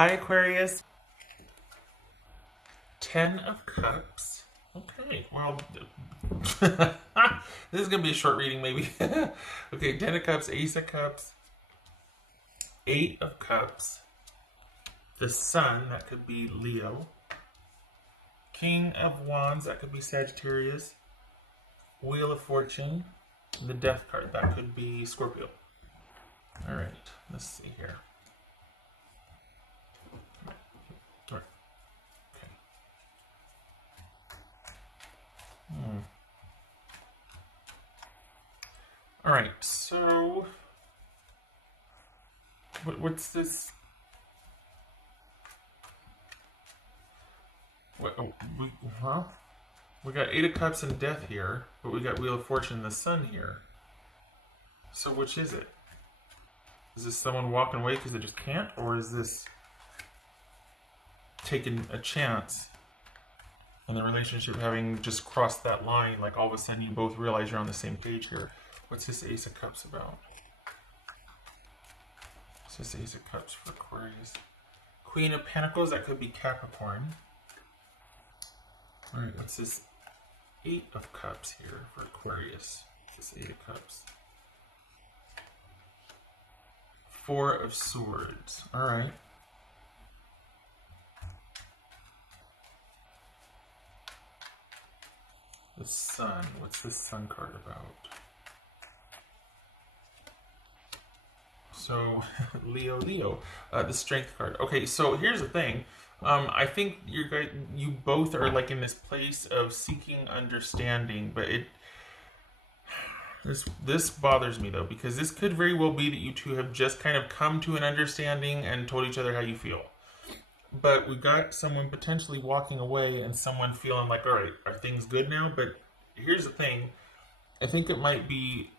Hi, Aquarius. 10 of Cups. Okay, well, this is going to be a short reading, maybe. Okay, 10 of Cups, Ace of Cups, 8 of Cups, the Sun, that could be Leo, King of Wands, that could be Sagittarius, Wheel of Fortune, the Death card, that could be Scorpio. All right, let's see here. All right. Okay. All right, so what's this? What, oh, huh? We got 8 of Cups and Death here, but we got Wheel of Fortune and the Sun here. So which is it? Is this someone walking away because they just can't, or is this taking a chance and the relationship having just crossed that line, like all of a sudden you both realize you're on the same page here? What's this Ace of Cups about? What's this Ace of Cups for Aquarius? Queen of Pentacles, that could be Capricorn. All right, what's this 8 of Cups here for Aquarius? This 8 of Cups. 4 of Swords. All right. The Sun. What's this Sun card about? So, Leo. The Strength card. Okay, so here's the thing. I think you both are like in this place of seeking understanding, but this bothers me though, because this could very well be that you two have just kind of come to an understanding and told each other how you feel. But we got someone potentially walking away and someone feeling like, all right, are things good now? But here's the thing. I think it might be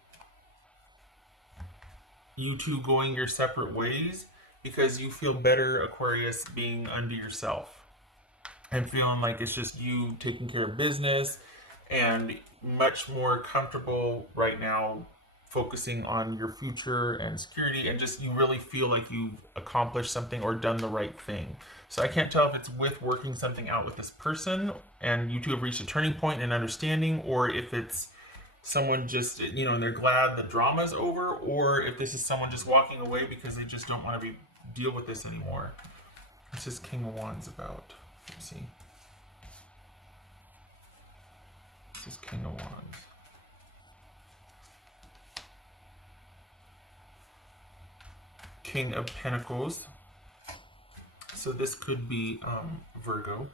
you two going your separate ways because you feel better, Aquarius, being unto yourself and feeling like it's just you taking care of business and much more comfortable right now focusing on your future and security, and just you really feel like you've accomplished something or done the right thing. So I can't tell if it's with working something out with this person and you two have reached a turning point in understanding, or if it's someone just, and they're glad the drama's over, or if this is someone just walking away because they just don't want to deal with this anymore. What's this King of Wands about? Let's see. This is King of Wands. King of Pentacles. So this could be Virgo.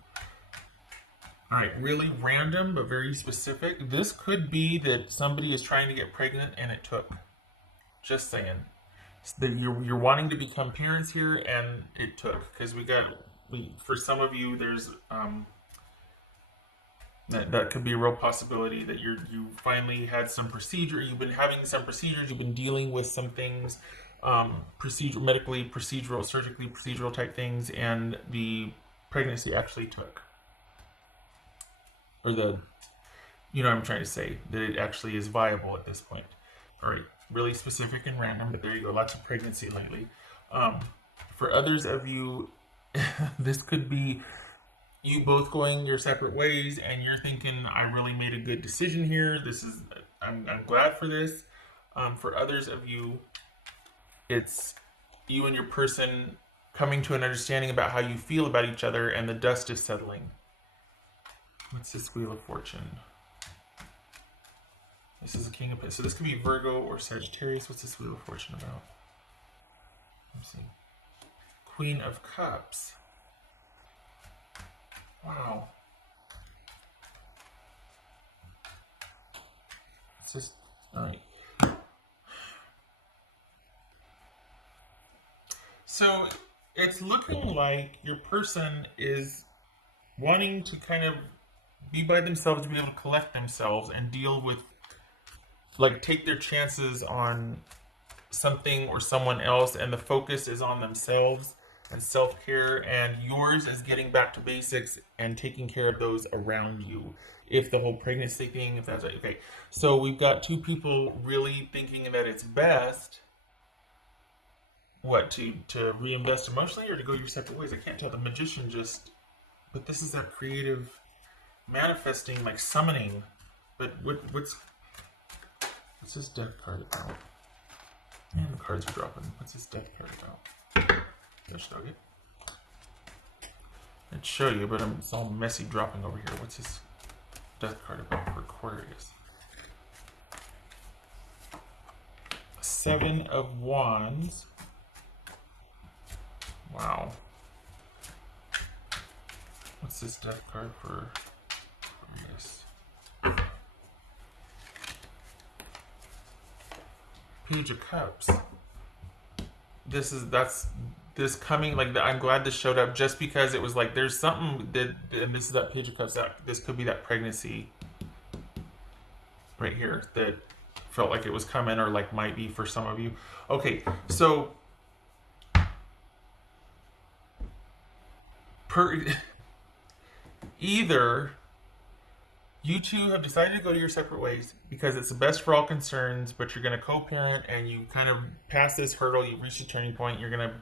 All right, really random but very specific. This could be that somebody is trying to get pregnant and it took. Just saying. That you're wanting to become parents here and it took, because for some of you there's that could be a real possibility that you finally had some procedure. You've been having some procedures. You've been dealing with some things, medically procedural, surgically procedural type things, and the pregnancy actually took, or what I'm trying to say, that it actually is viable at this point. All right, really specific and random, but there you go. Lots of pregnancy lately. For others of you, this could be you both going your separate ways and you're thinking, I really made a good decision here. I'm glad for this. For others of you, it's you and your person coming to an understanding about how you feel about each other and the dust is settling. What's this Wheel of Fortune? This is a King of Pentacles. So this could be Virgo or Sagittarius. What's this Wheel of Fortune about? Let's see. Queen of Cups. Wow. It's just, all right. So it's looking like your person is wanting to kind of be by themselves, to be able to collect themselves and deal with, like, take their chances on something or someone else, and the focus is on themselves and self-care, and yours is getting back to basics and taking care of those around you. If the whole pregnancy thing, if that's right. Okay, so we've got two people really thinking that it's best what, to reinvest emotionally or to go your separate ways? I can't tell. The magician just, but this is that creative manifesting, like summoning. But what's this death card about? Man, the cards are dropping. What's this death card about? There's Nugget. I'd show you, but it's all messy dropping over here. What's this death card about for Aquarius? Seven of Wands. Wow. What's this death card for Aquarius? Page of Cups. This coming, like, I'm glad this showed up just because it was like there's something that, and this is that Page of Cups, that this could be that pregnancy right here that felt like it was coming, or like might be for some of you. Okay, so either you two have decided to go your separate ways because it's the best for all concerns, but you're going to co-parent and you kind of pass this hurdle, you've reached a turning point, you're going to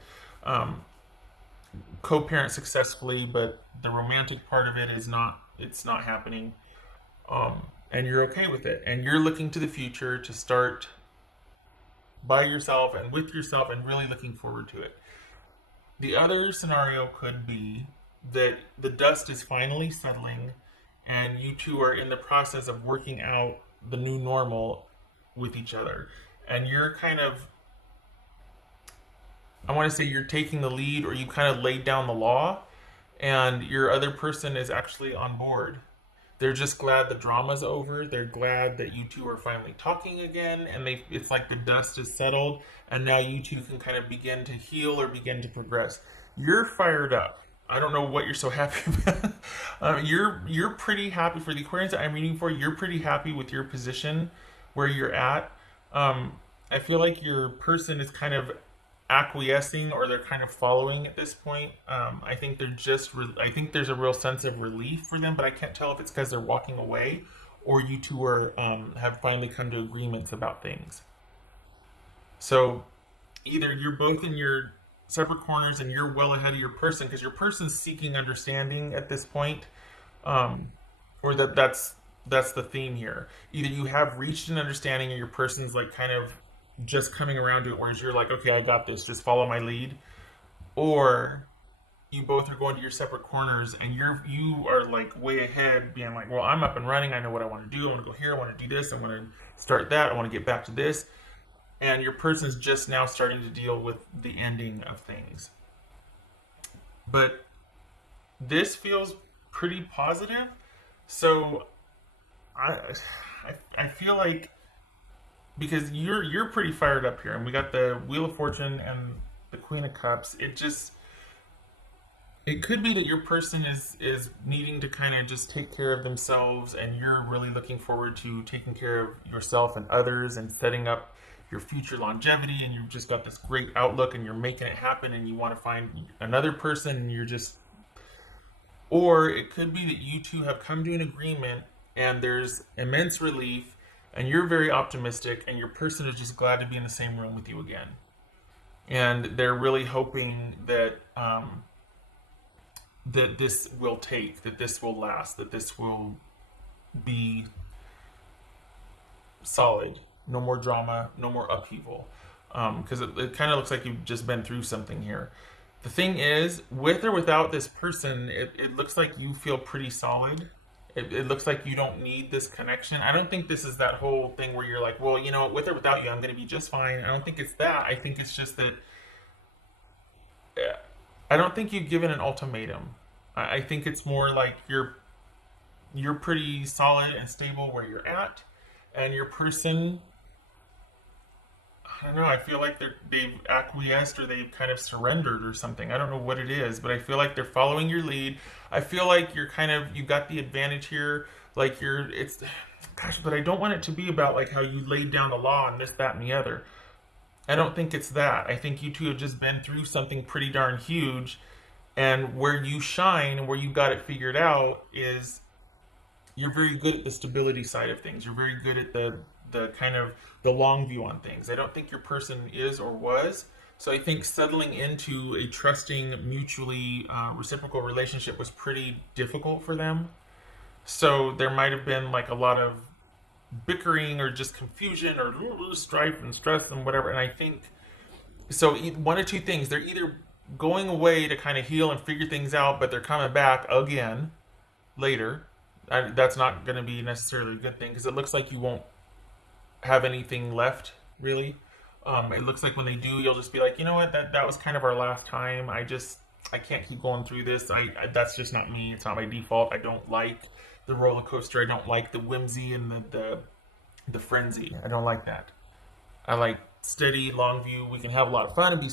co-parent successfully, but the romantic part of it is not, it's not happening. And you're okay with it. And you're looking to the future to start by yourself and with yourself and really looking forward to it. The other scenario could be that the dust is finally settling and you two are in the process of working out the new normal with each other. And you're kind of, I want to say you're taking the lead, or you kind of laid down the law, and your other person is actually on board. They're just glad the drama's over. They're glad that you two are finally talking again, and it's like the dust is settled, and now you two can kind of begin to heal or begin to progress. You're fired up. I don't know what you're so happy about. You're pretty happy for the Aquarians that I'm reading for. You're pretty happy with your position where you're at. I feel like your person is kind of acquiescing, or they're kind of following at this point. I think they're just. I think there's a real sense of relief for them, but I can't tell if it's because they're walking away, or you two are have finally come to agreements about things. So either you're both in your separate corners and you're well ahead of your person because your person's seeking understanding at this point, or that's the theme here. Either you have reached an understanding and your person's like kind of just coming around to it, whereas you're like, okay, I got this, just follow my lead, or you both are going to your separate corners and you are like way ahead, being like, well, I'm up and running, I know what I want to do, I want to go here, I want to do this, I want to start that, I want to get back to this. And your person's just now starting to deal with the ending of things. But this feels pretty positive. So I feel like, because you're pretty fired up here, and we got the Wheel of Fortune and the Queen of Cups. It could be that your person is needing to kind of just take care of themselves, and you're really looking forward to taking care of yourself and others and setting up your future longevity, and you've just got this great outlook and you're making it happen, and you want to find another person, and you're just, or it could be that you two have come to an agreement and there's immense relief and you're very optimistic and your person is just glad to be in the same room with you again, and they're really hoping that that this will take, that this will last, that this will be solid. No more drama, no more upheaval. Because it kind of looks like you've just been through something here. The thing is, with or without this person, it looks like you feel pretty solid. It looks like you don't need this connection. I don't think this is that whole thing where you're like, well, you know, with or without you, I'm going to be just fine. I don't think it's that. I think it's just that I don't think you've given an ultimatum. I think it's more like you're pretty solid and stable where you're at, and your person, I don't know, I feel like they've acquiesced or they've kind of surrendered or something. I don't know what it is, but I feel like they're following your lead. I feel like you got the advantage here. Like gosh, but I don't want it to be about like how you laid down the law and this, that, and the other. I don't think it's that. I think you two have just been through something pretty darn huge, and where you shine and where you got it figured out is you're very good at the stability side of things. You're very good at the kind of the long view on things. I don't think your person is or was. So I think settling into a trusting, mutually reciprocal relationship was pretty difficult for them. So there might have been like a lot of bickering or just confusion or strife and stress and whatever. And I think so. One or two things: they're either going away to kind of heal and figure things out, but they're coming back again later. That's not going to be necessarily a good thing because it looks like you won't have anything left really. It looks like when they do, you'll just be like, you know what, that was kind of our last time. I can't keep going through this. That's just not me. It's not my default. I don't like the roller coaster. I don't like the whimsy and the frenzy. I don't like that. I like steady, long view. We can have a lot of fun and be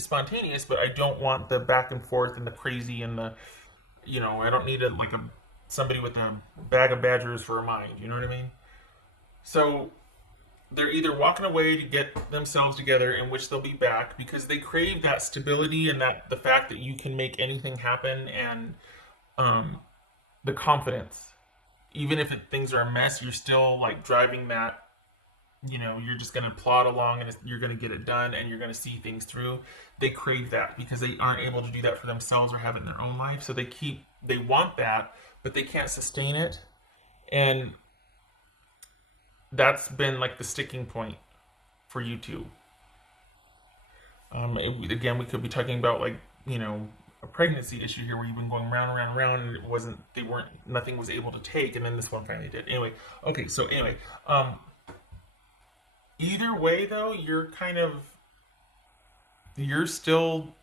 spontaneous, but I don't want the back and forth and the crazy and the, I don't need somebody with a bag of badgers for a mind. You know what I mean? So they're either walking away to get themselves together, in which they'll be back because they crave that stability and that the fact that you can make anything happen, and the confidence. Even if things are a mess, you're still like driving that. You're just going to plod along and you're going to get it done and you're going to see things through. They crave that because they aren't able to do that for themselves or have it in their own life. So they want that, but they can't sustain it. And that's been like the sticking point for you two. Again, we could be talking about a pregnancy issue here where you've been going round and round and round, and nothing was able to take, and then this one finally did. Anyway, okay, so anyway, either way though, you're still,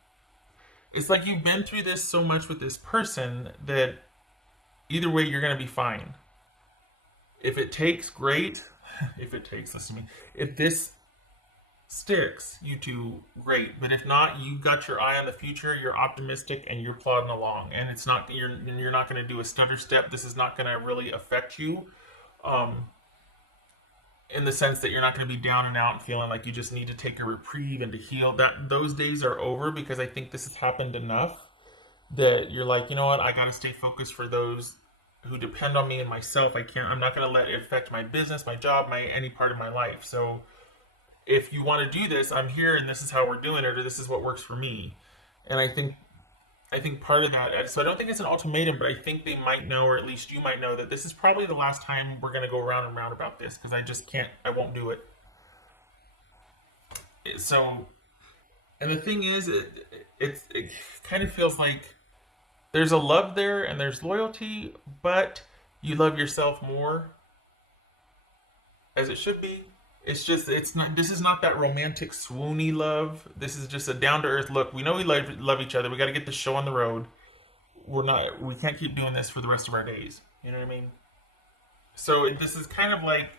it's like you've been through this so much with this person that either way you're going to be fine. If it takes, great. If it takes, listen to me. If this sticks, you two, great. But if not, you got your eye on the future. You're optimistic and you're plodding along. And it's not you're not going to do a stutter step. This is not going to really affect you, in the sense that you're not going to be down and out and feeling like you just need to take a reprieve and to heal. That those days are over because I think this has happened enough that you're like, you know what, I got to stay focused for those who depend on me and myself. I'm not going to let it affect my business, my job, any part of my life. So if you want to do this, I'm here and this is how we're doing it, or this is what works for me. And I think part of that, so I don't think it's an ultimatum, but I think they might know, or at least you might know, that this is probably the last time we're going to go round and round about this because I won't do it. So, and the thing is, it kind of feels like there's a love there and there's loyalty, but you love yourself more, as it should be. It's not, this is not that romantic swoony love. This is just a down to earth look. We know we love each other. We got to get the show on the road. We can't keep doing this for the rest of our days. You know what I mean? So this is kind of like,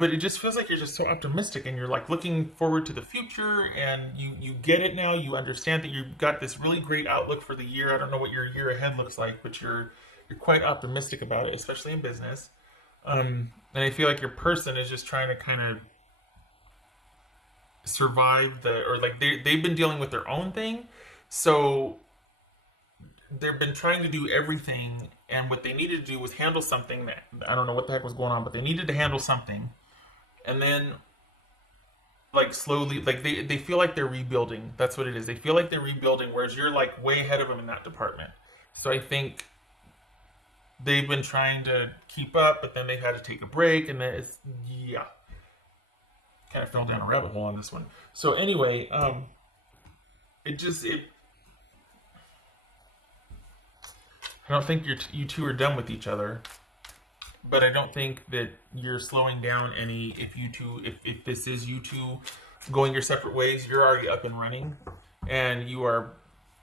but it just feels like you're just so optimistic and you're like looking forward to the future, and you get it now. You understand that you've got this really great outlook for the year. I don't know what your year ahead looks like, but you're quite optimistic about it, especially in business. And I feel like your person is just trying to kind of survive they've been dealing with their own thing. So they've been trying to do everything, and what they needed to do was handle something that, I don't know what the heck was going on, but they needed to handle something. And then like slowly, like they feel like they're rebuilding. That's what it is. They feel like they're rebuilding, whereas you're like way ahead of them in that department. So I think they've been trying to keep up, but then they had to take a break, and then kind of fell down a rabbit hole on this one. So anyway, I don't think you two are done with each other, but I don't think that you're slowing down any. If this is you two going your separate ways, you're already up and running, and you're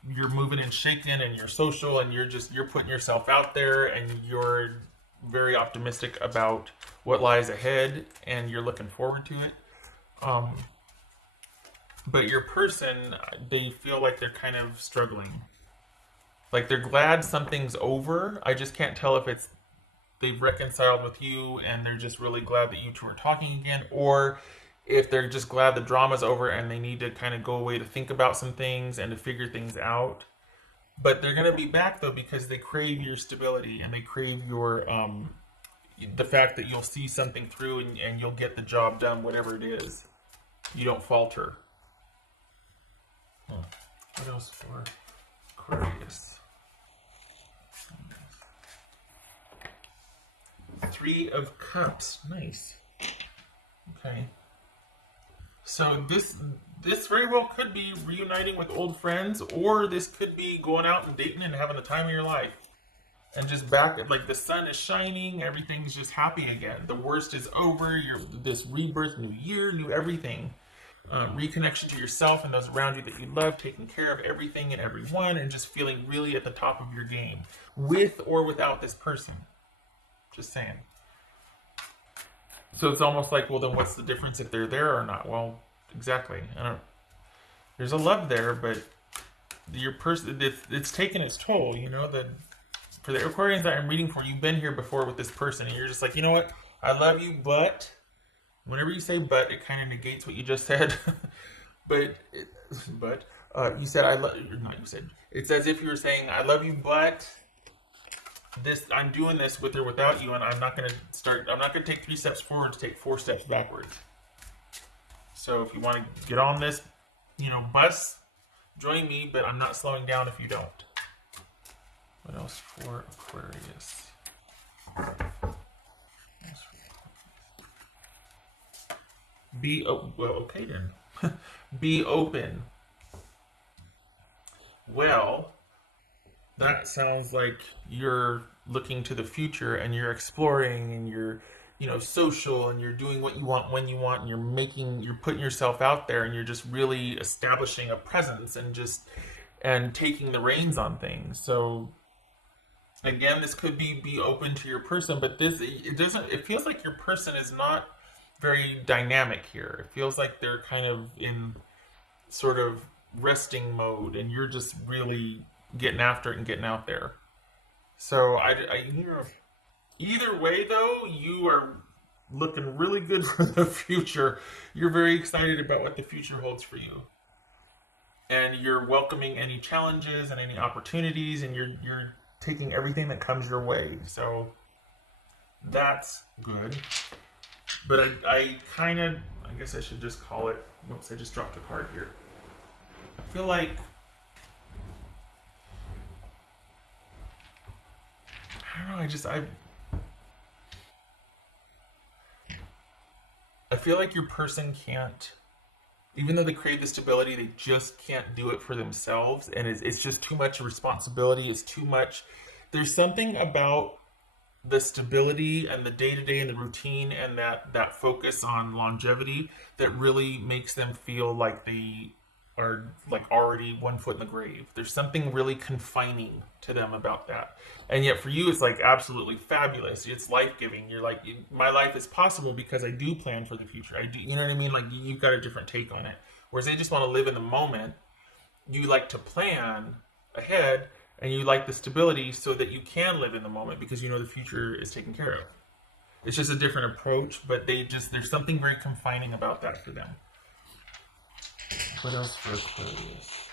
moving and shaking, and you're social, and you're putting yourself out there, and you're very optimistic about what lies ahead, and you're looking forward to it. But your person, they feel like they're kind of struggling. Like they're glad something's over. I just can't tell if they've reconciled with you and they're just really glad that you two are talking again, or if they're just glad the drama's over and they need to kind of go away to think about some things and to figure things out. But they're going to be back though because they crave your stability and they crave your the fact that you'll see something through and you'll get the job done, whatever it is. You don't falter. What else for Aquarius? Three of Cups. Nice. Okay. So this very well could be reuniting with old friends, or this could be going out and dating and having the time of your life. And just back, like the sun is shining, everything's just happy again. The worst is over. You're this rebirth, new year, new everything. Reconnection to yourself and those around you that you love, taking care of everything and everyone, and just feeling really at the top of your game, with or without this person. Just saying. So it's almost like, well, then what's the difference if they're there or not? Well, exactly. There's a love there, but your person, it's taken its toll. You know, for the Aquarians that I'm reading for, you've been here before with this person, and you're just like, you know what? I love you, but whenever you say "but," it kind of negates what you just said. but you said I love. Not you said. It's as if you were saying, "I love you, but." I'm doing this with or without you, and I'm not going to take 3 steps forward to take 4 steps backwards. So if you want to get on this, bus, join me, but I'm not slowing down if you don't. What else for Aquarius? Okay then. Be open. Well, that sounds like you're looking to the future and you're exploring and you're, social, and you're doing what you want when you want, and you're putting yourself out there, and you're just really establishing a presence and taking the reins on things. So again, this could be open to your person, but it feels like your person is not very dynamic here. It feels like they're kind of in sort of resting mode, and you're just really getting after it and getting out there. So either way though, you are looking really good for the future. You're very excited about what the future holds for you, and you're welcoming any challenges and any opportunities, and you're taking everything that comes your way. So that's good. But I guess I should just call it. Whoops, I just dropped a card here. I feel like I don't know, I feel like your person can't, even though they create the stability, they just can't do it for themselves, and it's just too much responsibility, it's too much. There's something about the stability and the day-to-day and the routine and that focus on longevity that really makes them feel like they are like already 1 foot in the grave. There's something really confining to them about that. And yet for you, it's like absolutely fabulous. It's life-giving. You're like, my life is possible because I do plan for the future. I do, you know what I mean? Like you've got a different take on it. Whereas they just want to live in the moment. You like to plan ahead, and you like the stability so that you can live in the moment because the future is taken care of. It's just a different approach, but there's something very confining about that for them. What else for Aquarius?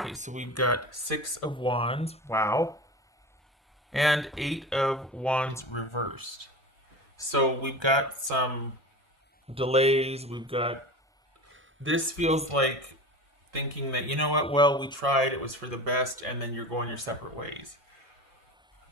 Okay, so we've got 6 of Wands. Wow. And 8 of Wands reversed. So we've got some delays. This feels like thinking that, you know what, well, we tried, it was for the best, and then you're going your separate ways.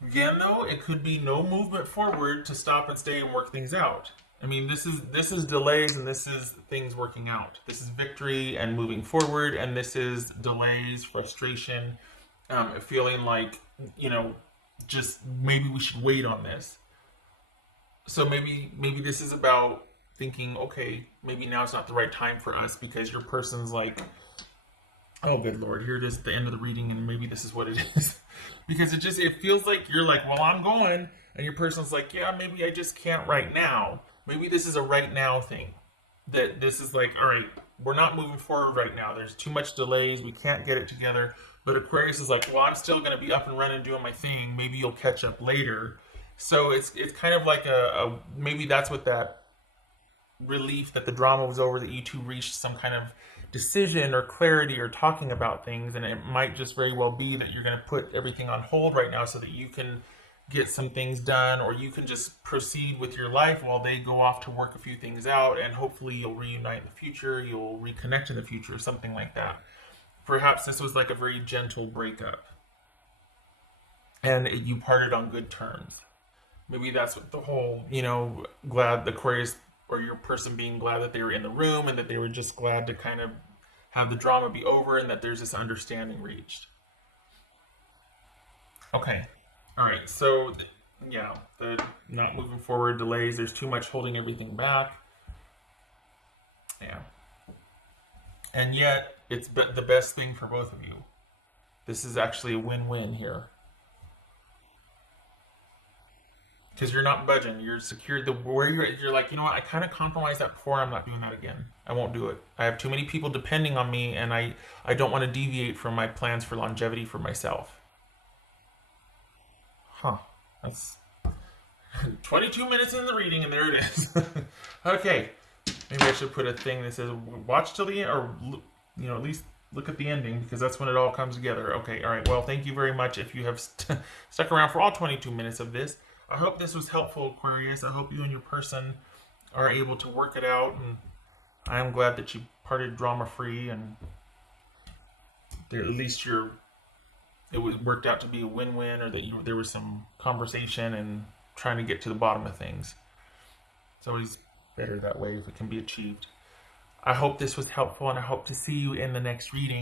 Again, though, it could be no movement forward to stop and stay and work things out. I mean, this is delays, and this is things working out. This is victory and moving forward, and this is delays, frustration, feeling like, just maybe we should wait on this. So maybe this is about thinking, okay, maybe now's not the right time for us because your person's like, oh, good Lord, here it is at the end of the reading, and maybe this is what it is. Because it feels like you're like, well, I'm going, and your person's like, yeah, maybe I just can't right now. Maybe this is a right now thing. That this is like, all right, we're not moving forward right now. There's too much delays. We can't get it together. But Aquarius is like, well, I'm still going to be up and running doing my thing. Maybe you'll catch up later. So it's kind of like maybe that's what that relief that the drama was over, that you two reached some kind of decision or clarity or talking about things, and it might just very well be that you're going to put everything on hold right now so that you can get some things done, or you can just proceed with your life while they go off to work a few things out, and hopefully you'll reunite in the future, you'll reconnect in the future, something like that. Perhaps this was like a very gentle breakup and you parted on good terms. Maybe that's what the whole, glad the Aquarius or your person being glad that they were in the room and that they were just glad to kind of have the drama be over and that there's this understanding reached. Okay. All right. So, yeah, the not moving forward, delays, there's too much holding everything back. Yeah. And yet, it's the best thing for both of you. This is actually a win-win here. Because you're not budging. You're secure. The where you're at, you're like, you know what? I kind of compromised that before. I'm not doing that again. I won't do it. I have too many people depending on me, and I don't want to deviate from my plans for longevity for myself. Huh? That's 22 minutes in the reading, and there it is. Okay, maybe I should put a thing that says watch till the end, or at least look at the ending because that's when it all comes together. Okay, all right. Well, thank you very much if you have stuck around for all 22 minutes of this. I hope this was helpful, Aquarius. I hope you and your person are able to work it out, and I am glad that you parted drama free, and at least it was worked out to be a win-win, or that there was some conversation and trying to get to the bottom of things. It's always better that way if it can be achieved. I hope this was helpful, and I hope to see you in the next reading.